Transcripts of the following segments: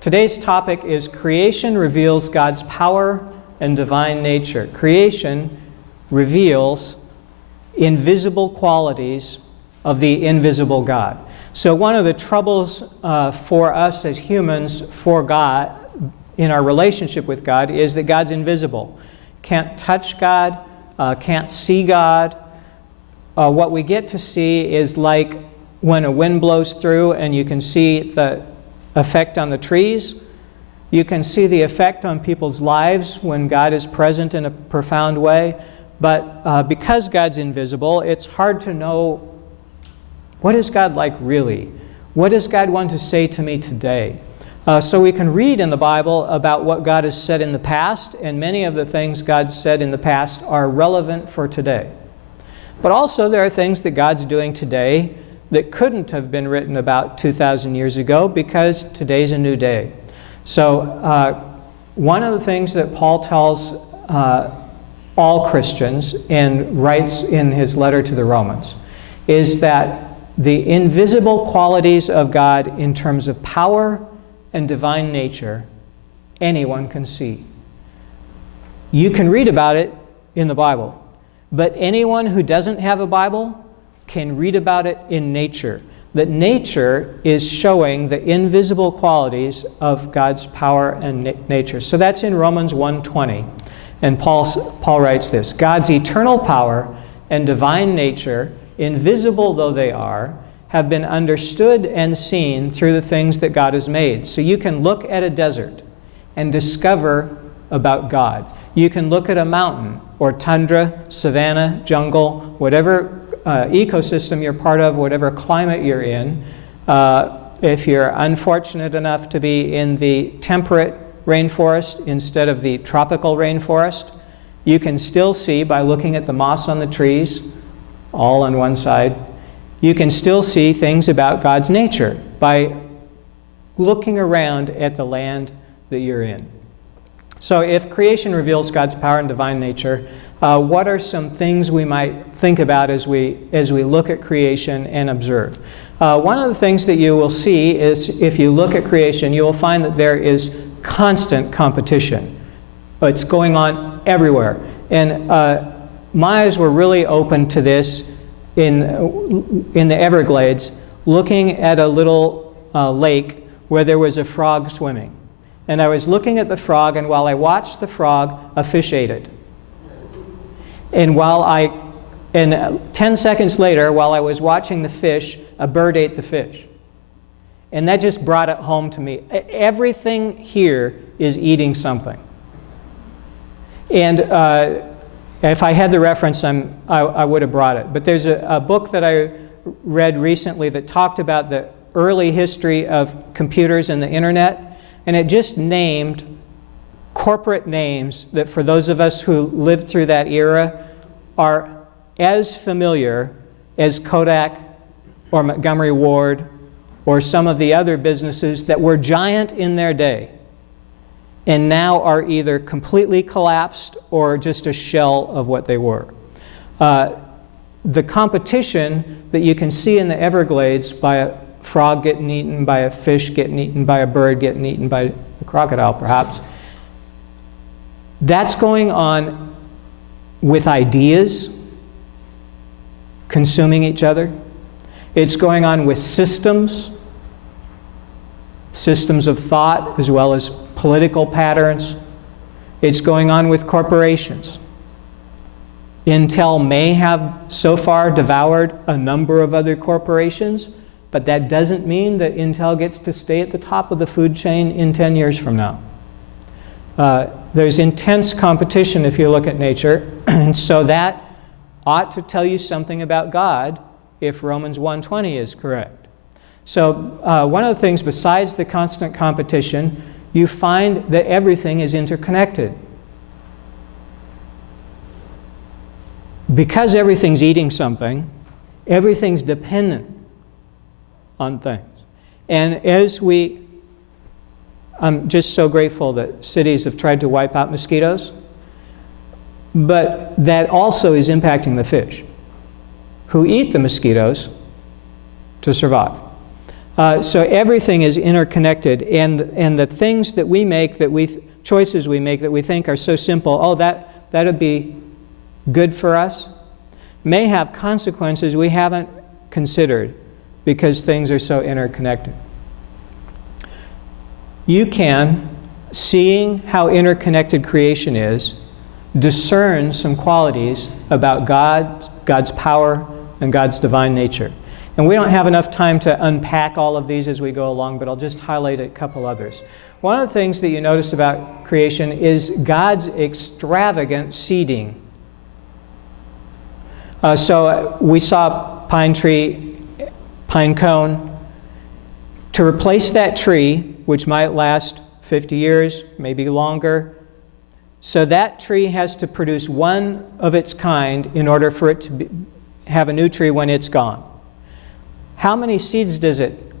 Today's topic is creation reveals God's power and divine nature. Creation reveals invisible qualities of the invisible God. So one of the troubles for us as humans, for God, in our relationship with God, is that God's invisible. Can't touch God, can't see God. What we get to see is like when a wind blows through and you can see the effect on the trees. You can see the effect on people's lives when God is present in a profound way. But because God's invisible, it's hard to know, what is God like really? What does God want to say to me today? So we can read in the Bible about what God has said in the past, and many of the things God said in the past are relevant for today. But also there are things that God's doing today that couldn't have been written about 2,000 years ago because today's a new day. So one of the things that Paul tells all Christians and writes in his letter to the Romans is that the invisible qualities of God in terms of power and divine nature, anyone can see. You can read about it in the Bible, but anyone who doesn't have a Bible can read about it in nature. That nature is showing the invisible qualities of God's power and nature. So that's in Romans 1:20. And Paul writes this: God's eternal power and divine nature, invisible though they are, have been understood and seen through the things that God has made. So you can look at a desert and discover about God. You can look at a mountain or tundra, savanna, jungle, whatever ecosystem you're part of, whatever climate you're in. If you're unfortunate enough to be in the temperate rainforest instead of the tropical rainforest, you can still see by looking at the moss on the trees, all on one side, you can still see things about God's nature by looking around at the land that you're in. So if creation reveals God's power and divine nature, what are some things we might think about as we look at creation and observe? One of the things that you will see is, if you look at creation, you will find that there is constant competition. It's going on everywhere. And my eyes were really open to this in the Everglades, looking at a little lake where there was a frog swimming. And I was looking at the frog, and while I watched the frog, a fish ate it. And 10 seconds later, while I was watching the fish, a bird ate the fish. And that just brought it home to me. Everything here is eating something. And if I had the reference, I would have brought it. But there's a book that I read recently that talked about the early history of computers and the internet, and it just named corporate names that, for those of us who lived through that era, are as familiar as Kodak or Montgomery Ward or some of the other businesses that were giant in their day and now are either completely collapsed or just a shell of what they were. The competition that you can see in the Everglades by a frog getting eaten, by a fish getting eaten, by a bird getting eaten, by a crocodile perhaps, that's going on with ideas consuming each other. It's going on with systems of thought, as well as political patterns. It's going on with corporations. Intel may have so far devoured a number of other corporations, but that doesn't mean that Intel gets to stay at the top of the food chain in 10 years from now. There's intense competition if you look at nature, and so that ought to tell you something about God if Romans 1:20 is correct. So one of the things, besides the constant competition, you find that everything is interconnected. Because everything's eating something, everything's dependent on things. And I'm just so grateful that cities have tried to wipe out mosquitoes, but that also is impacting the fish who eat the mosquitoes to survive. So everything is interconnected, and the things that we make, choices we make that we think are so simple, oh, that'd be good for us, may have consequences we haven't considered because things are so interconnected. You can, seeing how interconnected creation is, discern some qualities about God, God's power, and God's divine nature. And we don't have enough time to unpack all of these as we go along, but I'll just highlight a couple others. One of the things that you notice about creation is God's extravagant seeding. So we saw pine tree, pine cone. To replace that tree, which might last 50 years, maybe longer, so that tree has to produce one of its kind in order for it to have a new tree when it's gone. How many seeds does it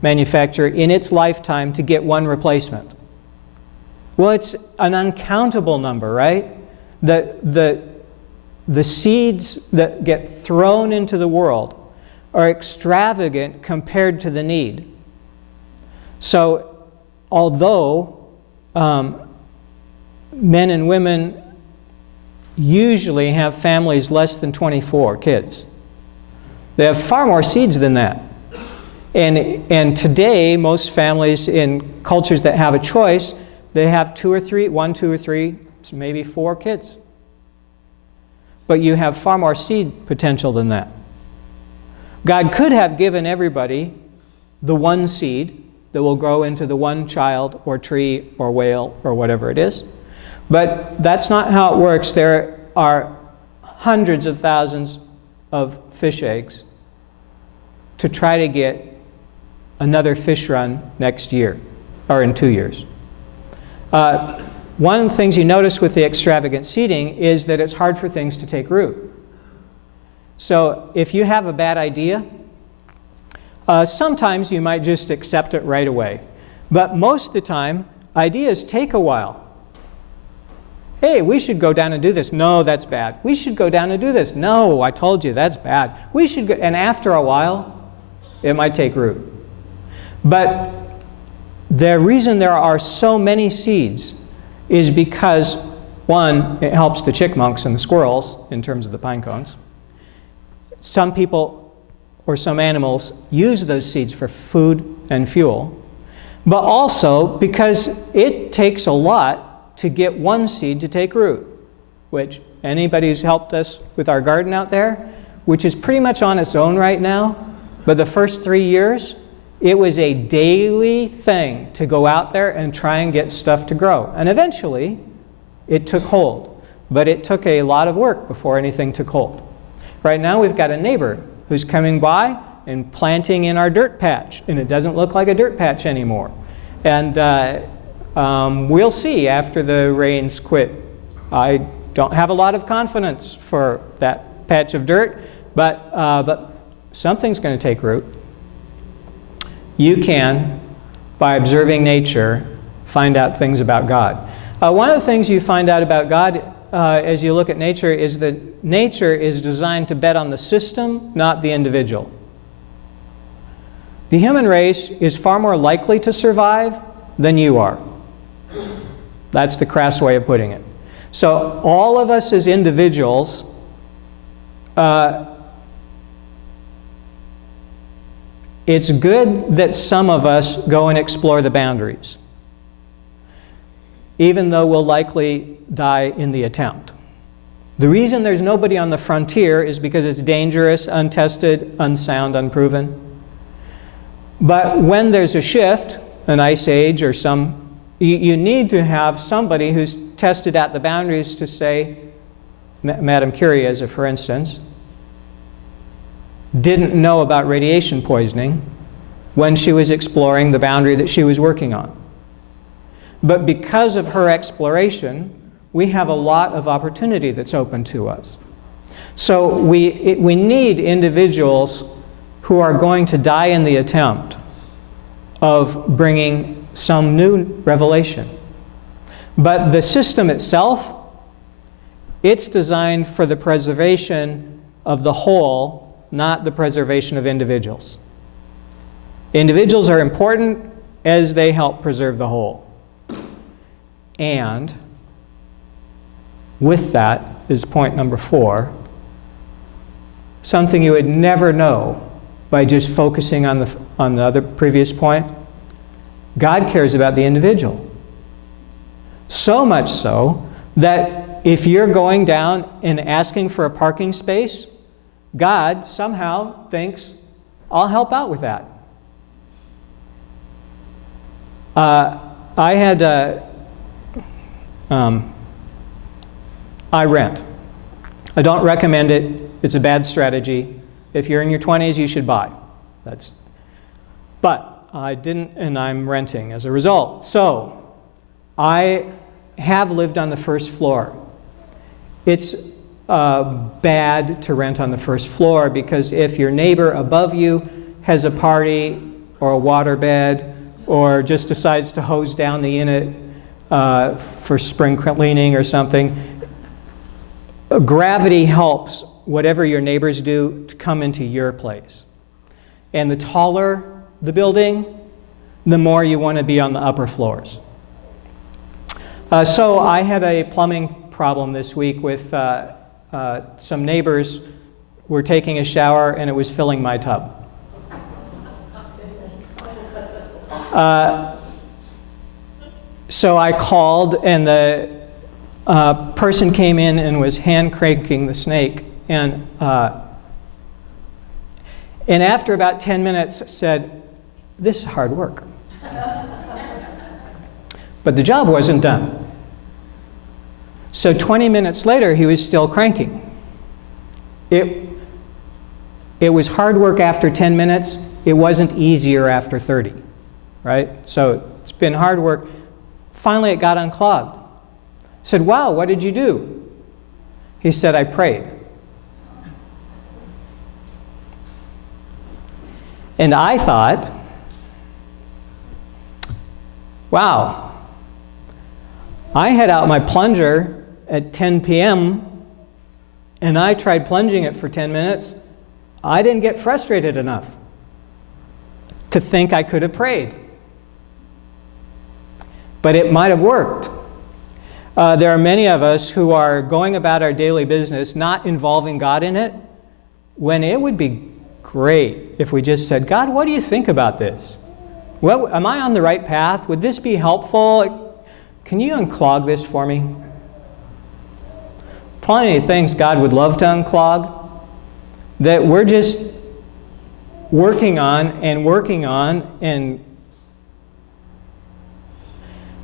manufacture in its lifetime to get one replacement? Well, it's an uncountable number, right? The seeds that get thrown into the world are extravagant compared to the need. So, although men and women usually have families less than 24 kids, they have far more seeds than that. And today, most families in cultures that have a choice, they have one, two or three, maybe 4 kids. But you have far more seed potential than that. God could have given everybody the one seed that will grow into the one child or tree or whale or whatever it is. But that's not how it works. There are hundreds of thousands of fish eggs to try to get another fish run next year, or in 2 years. One of the things you notice with the extravagant seeding is that it's hard for things to take root. So if you have a bad idea, sometimes you might just accept it right away. But most of the time, ideas take a while. Hey, we should go down and do this. No, that's bad. We should go down and do this. No, I told you, that's bad. We should go, and after a while, it might take root. But the reason there are so many seeds is because, one, it helps the chickmunks and the squirrels in terms of the pine cones. Some people or some animals use those seeds for food and fuel, but also because it takes a lot to get one seed to take root, which anybody who's helped us with our garden out there, which is pretty much on its own right now, but the first 3 years, it was a daily thing to go out there and try and get stuff to grow. And eventually, it took hold. But it took a lot of work before anything took hold. Right now, we've got a neighbor who's coming by and planting in our dirt patch. And it doesn't look like a dirt patch anymore. And we'll see after the rains quit. I don't have a lot of confidence for that patch of dirt, but something's going to take root. You can, by observing nature, find out things about God. One of the things you find out about God as you look at nature is that nature is designed to bet on the system, not the individual. The human race is far more likely to survive than you are. That's the crass way of putting it. So all of us as individuals it's good that some of us go and explore the boundaries, even though we'll likely die in the attempt. The reason there's nobody on the frontier is because it's dangerous, untested, unsound, unproven. But when there's a shift, an ice age or you need to have somebody who's tested at the boundaries to say, Madame Curie, as a for instance, didn't know about radiation poisoning when she was exploring the boundary that she was working on. But because of her exploration, we have a lot of opportunity that's open to us. So we need individuals who are going to die in the attempt of bringing some new revelation. But the system itself, it's designed for the preservation of the whole, not the preservation of individuals. Individuals are important as they help preserve the whole. And with that is point number 4, something you would never know by just focusing on the other previous point. God cares about the individual. So much so that if you're going down and asking for a parking space, God somehow thinks, I'll help out with that. I rent. I don't recommend it. It's a bad strategy. If you're in your 20s, you should buy. But I didn't, and I'm renting as a result. So I have lived on the first floor. It's bad to rent on the first floor because if your neighbor above you has a party or a waterbed or just decides to hose down the unit for spring cleaning or something, gravity helps whatever your neighbors do to come into your place. And the taller the building, the more you want to be on the upper floors. So I had a plumbing problem this week with some neighbors were taking a shower and it was filling my tub. So I called and the person came in and was hand cranking the snake, and after about 10 minutes said, "This is hard work." But the job wasn't done. So 20 minutes later, he was still cranking. It was hard work after 10 minutes. It wasn't easier after 30, right? So it's been hard work. Finally, it got unclogged. I said, "Wow, what did you do?" He said, "I prayed." And I thought, wow, I had out my plunger at 10 p.m. and I tried plunging it for 10 minutes. I didn't get frustrated enough to think I could have prayed. But it might have worked. There are many of us who are going about our daily business not involving God in it, when it would be great if we just said, "God, what do you think about this? Well, am I on the right path? Would this be helpful? Can you unclog this for me?" Plenty of things God would love to unclog that we're just working on, and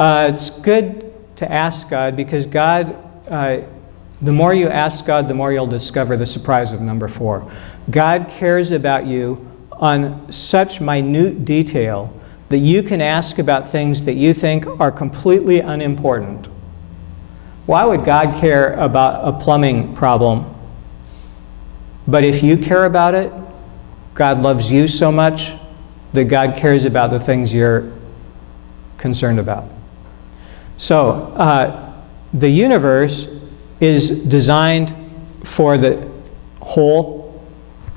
it's good to ask God, because God, the more you ask God, the more you'll discover the surprise of number 4. God cares about you on such minute detail that you can ask about things that you think are completely unimportant. Why would God care about a plumbing problem? But if you care about it, God loves you so much that God cares about the things you're concerned about. So the universe is designed for the whole,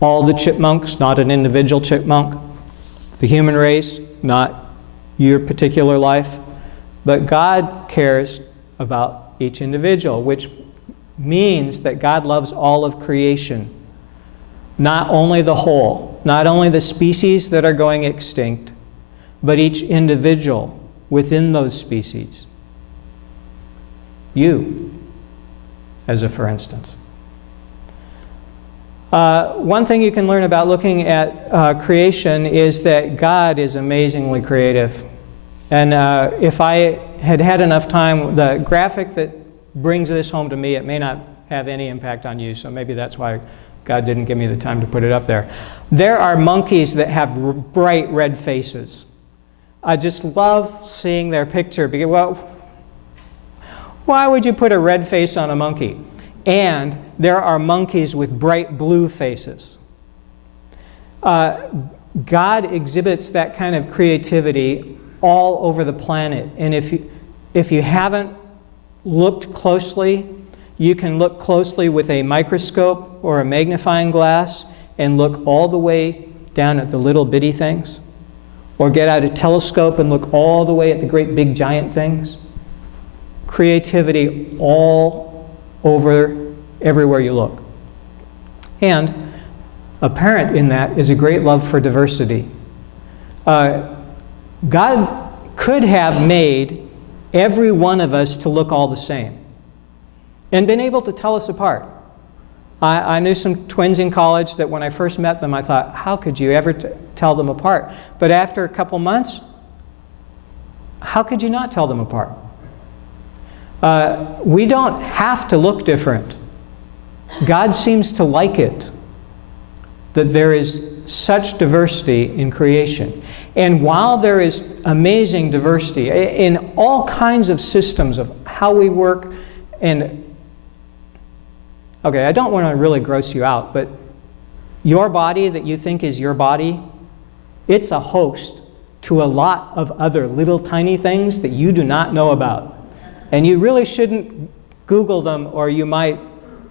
all the chipmunks, not an individual chipmunk, the human race, not your particular life, but God cares about each individual, which means that God loves all of creation, not only the whole, not only the species that are going extinct, but each individual within those species. You, as a for instance. One thing you can learn about looking at creation is that God is amazingly creative. And if I had had enough time, the graphic that brings this home to me, it may not have any impact on you, so maybe that's why God didn't give me the time to put it up there. There are monkeys that have bright red faces. I just love seeing their picture, because, well, why would you put a red face on a monkey? And there are monkeys with bright blue faces. God exhibits that kind of creativity all over the planet. And if you haven't looked closely, you can look closely with a microscope or a magnifying glass and look all the way down at the little bitty things. or get out a telescope and look all the way at the great big giant things. Creativity all over, everywhere you look. And apparent in that is a great love for diversity. God could have made every one of us to look all the same and been able to tell us apart. I knew some twins in college that when I first met them, I thought, how could you ever tell them apart? But after a couple months, how could you not tell them apart? We don't have to look different. God seems to like it, that there is such diversity in creation. And while there is amazing diversity in all kinds of systems of how we work, and okay, I don't want to really gross you out, but your body that you think is your body, it's a host to a lot of other little tiny things that you do not know about. And you really shouldn't Google them, or you might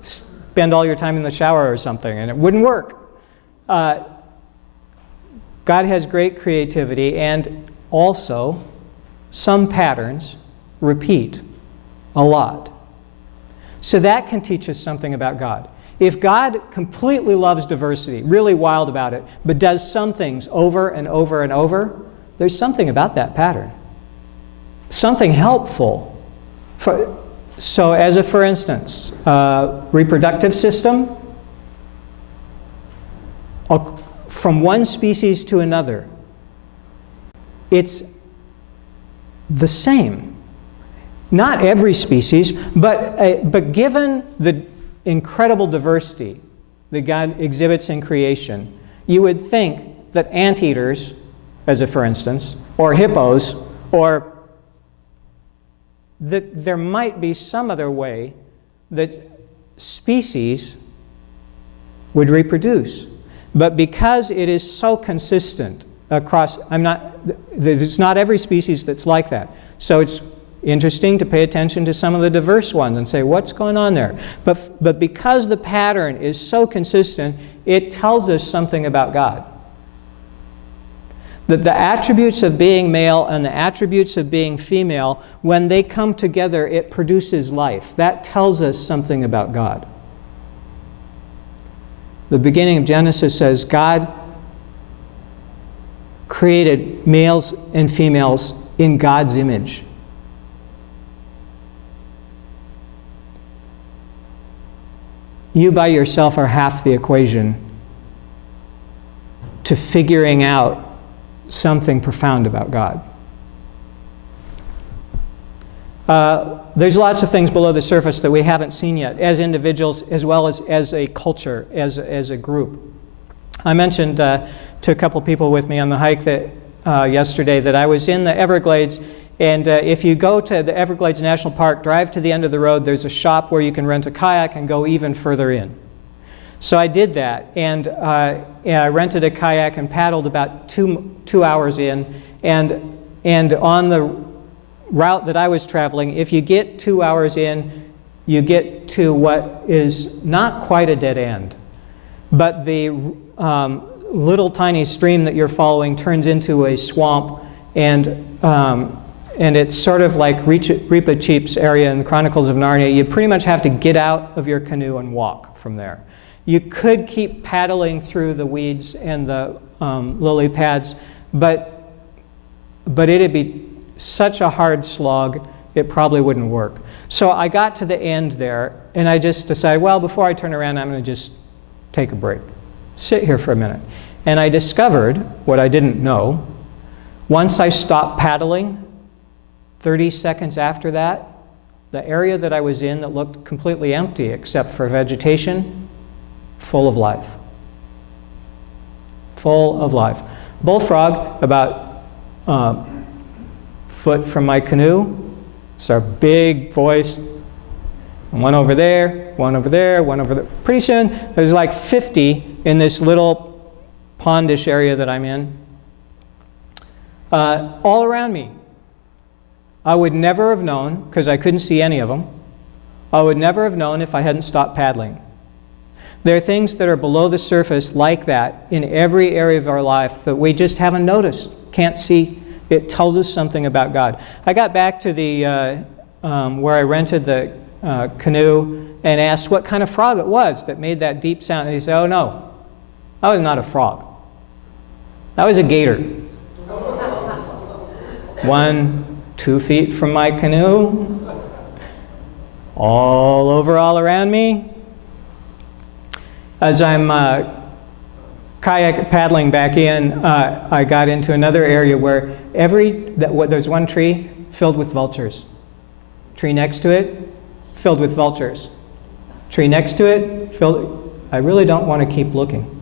spend all your time in the shower or something, and it wouldn't work. God has great creativity, and also some patterns repeat a lot. So that can teach us something about God. If God completely loves diversity, really wild about it, but does some things over and over and over, there's something about that pattern. Something helpful. So as a for instance, reproductive system, from one species to another, it's the same. Not every species, but given the incredible diversity that God exhibits in creation, you would think that anteaters, as a for instance, or hippos, or that there might be some other way that species would reproduce. But because it is so consistent across, it's not every species that's like that. So it's interesting to pay attention to some of the diverse ones and say, what's going on there? But because the pattern is so consistent, it tells us something about God. That the attributes of being male and the attributes of being female, when they come together, it produces life. That tells us something about God. The beginning of Genesis says God created males and females in God's image. You by yourself are half the equation to figuring out something profound about God. There's lots of things below the surface that we haven't seen yet, as individuals as well as a culture, as a group. I mentioned to a couple people with me on the hike that yesterday that I was in the Everglades, and if you go to the Everglades National Park, drive to the end of the road, there's a shop where you can rent a kayak and go even further in. So I did that, and I rented a kayak and paddled about two hours in, and on the route that I was traveling, if you get 2 hours in, you get to what is not quite a dead end, but the little tiny stream that you're following turns into a swamp, and it's sort of like Reepicheep's area in the Chronicles of Narnia. You pretty much have to get out of your canoe and walk from there. You could keep paddling through the weeds and the lily pads, but it'd be such a hard slog, it probably wouldn't work. So I got to the end there, and I just decided, well, before I turn around, I'm going to just take a break. Sit here for a minute. And I discovered what I didn't know. Once I stopped paddling, 30 seconds after that, the area that I was in that looked completely empty except for vegetation, full of life. Full of life. Bullfrog, about foot from my canoe. It's our big voice. One over there, one over there, one over there. Pretty soon, there's like 50 in this little pondish area that I'm in. All around me. I would never have known, because I couldn't see any of them, I would never have known if I hadn't stopped paddling. There are things that are below the surface like that in every area of our life that we just haven't noticed. can't see, it tells us something about God. I got back to the where I rented the canoe and asked what kind of frog it was that made that deep sound. And he said, oh no, that was not a frog. That was a gator. 1-2 feet from my canoe, all around me. As I'm kayak paddling back in, I got into another area where there's one tree filled with vultures. Tree next to it, filled with vultures. Tree next to it, filled. I really don't want to keep looking.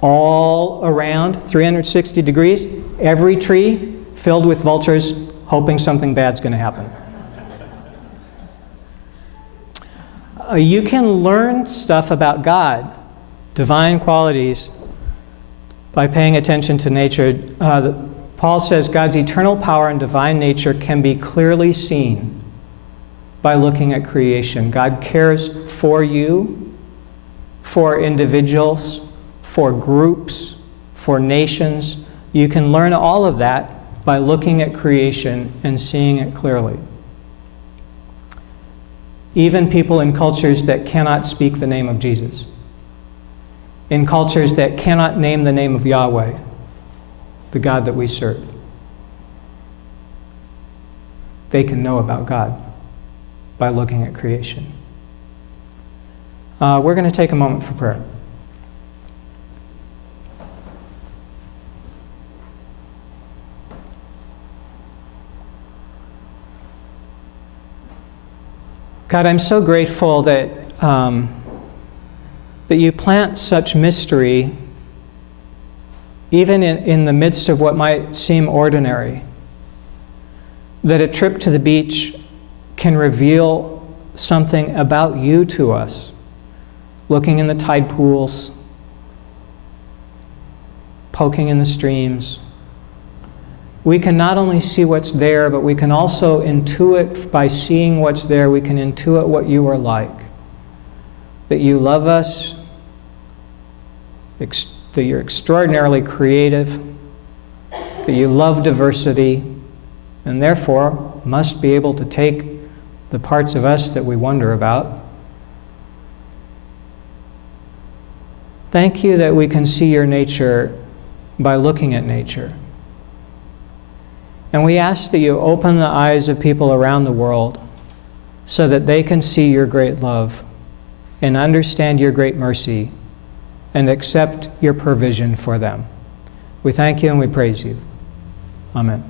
All around, 360 degrees, every tree filled with vultures, hoping something bad's going to happen. You can learn stuff about God, divine qualities, by paying attention to nature. Paul says God's eternal power and divine nature can be clearly seen by looking at creation. God cares for you, for individuals, for groups, for nations. You can learn all of that by looking at creation and seeing it clearly. Even people in cultures that cannot speak the name of Jesus, in cultures that cannot name the name of Yahweh, the God that we serve, they can know about God by looking at creation. We're going to take a moment for prayer. God, I'm so grateful that you plant such mystery even in the midst of what might seem ordinary. That a trip to the beach can reveal something about you to us. Looking in the tide pools, poking in the streams. We can not only see what's there, but we can also intuit, by seeing what's there, we can intuit what you are like. That you love us, that you're extraordinarily creative, that you love diversity, and therefore must be able to take the parts of us that we wonder about. Thank you that we can see your nature by looking at nature. And we ask that you open the eyes of people around the world so that they can see your great love and understand your great mercy and accept your provision for them. We thank you and we praise you. Amen.